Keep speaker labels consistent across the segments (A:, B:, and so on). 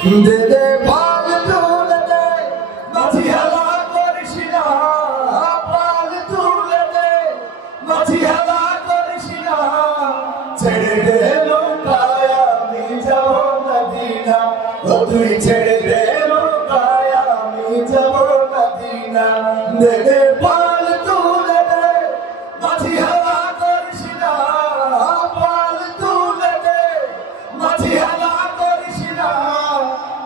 A: যেতে পাল তুলে দে মাঝি হেলা করিস না, পাল তুলে দে মাঝি হেলা করিস না। ছেড়ে দে লোকায় আমি যাব মদিনা। ও তুই ছেড়ে দে লোকায় আমি যাব মদিনা। দে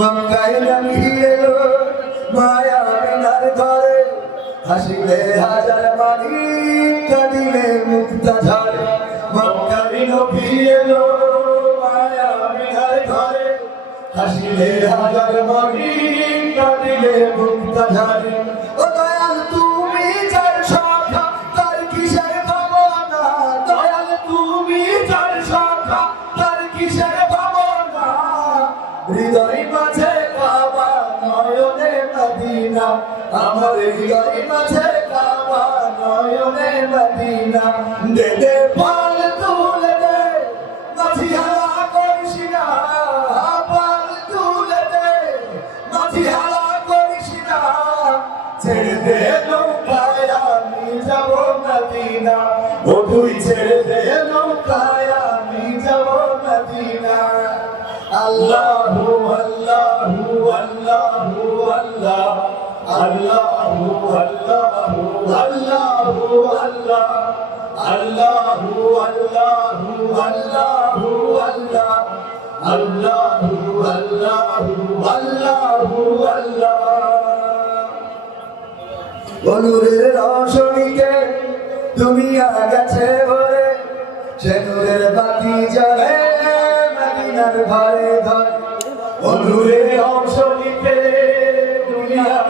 A: মক্কায় নবী এলো মায়া মিনার ঘরে। হাসিলে হাজার মানি কাঁদিলে মুক্তা ঝরে মক্কায় নবী এলো মায়া মিনার ঘরে। হাসিলে হাজার মানি কাঁদিলে মুক্তা ঝরে মদিনা, আমার হৃদয় মাঝে কাবা নয়নে মদিনা। দে দে, পাল তুলে দে মাঝি হালা করিস না, পাল তুলে দে মাঝি হালা করিস না। ছেড়ে দে নৌকায়, আমি যাব মদিনা। ও তুই, ছেড়ে দে নৌকায়, আমি যাব মদিনা। আল্লাহু অনুরের রসনীকে তুমি গেছে ভরে সে নূরের বাতি জ্বলে মদিনার ঘরে ঘরে। অনুরের দুনিয়া গেছে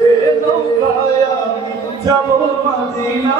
B: দে নৌকায় যাব মদিনা